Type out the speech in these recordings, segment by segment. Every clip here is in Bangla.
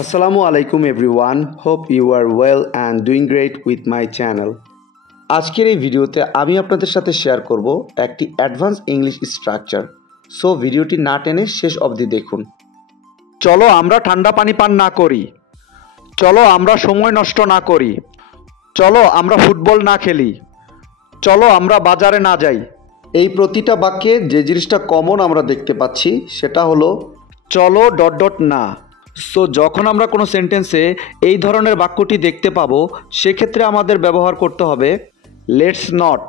Assalamu alaikum everyone. Hope you are well and doing great with my channel. আজকের এই ভিডিওতে আমি আপনাদের সাথে শেয়ার করব একটি অ্যাডভান্স ইংলিশ স্ট্রাকচার। সো ভিডিওটি না টেনে শেষ অবধি দেখুন। চলো আমরা ঠান্ডা পানি পান না করি। চলো আমরা সময় নষ্ট না করি। চলো আমরা ফুটবল না খেলি। চলো আমরা বাজারে না যাই। এই প্রতিটা বাক্যে যে জিনিসটা কমন আমরা দেখতে পাচ্ছি সেটা হলো চলো ... না। সো যখন আমরা কোনো সেন্টেন্সে এই ধরনের বাক্যটি দেখতে পাবো সেক্ষেত্রে আমাদের ব্যবহার করতে হবে লেটস নট।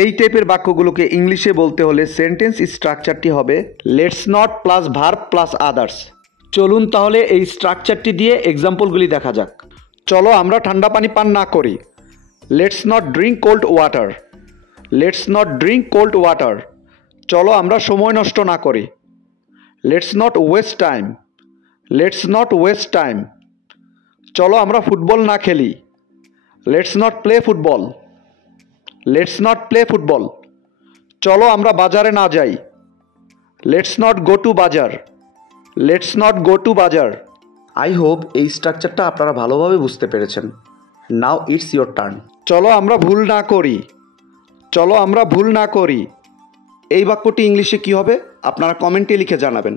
এই টাইপের বাক্যগুলোকে ইংলিশে বলতে হলে সেন্টেন্স স্ট্রাকচারটি হবে let's not plus verb plus others. চলুন তাহলে এই স্ট্রাকচারটি দিয়ে এক্সাম্পলগুলি দেখা যাক। চলো আমরা ঠান্ডা পানি পান না করি। Let's not drink cold water. Let's not drink cold water. চলো আমরা সময় নষ্ট না করি। Let's not waste time. Let's not waste time. চলো আমরা ফুটবল না খেলি। Let's not play football. Let's not play football. চলো আমরা বাজারে না যাই। লেটস নট গো টু বাজার। লেটস নট গো টু বাজার। আই হোপ এই স্ট্রাকচারটা আপনারা ভালোভাবে বুঝতে পেরেছেন। Now it's your turn. চলো আমরা ভুল না করি। চলো আমরা ভুল না করি। এই বাক্যটি ইংলিশে কী হবে আপনারা কমেন্টে লিখে জানাবেন।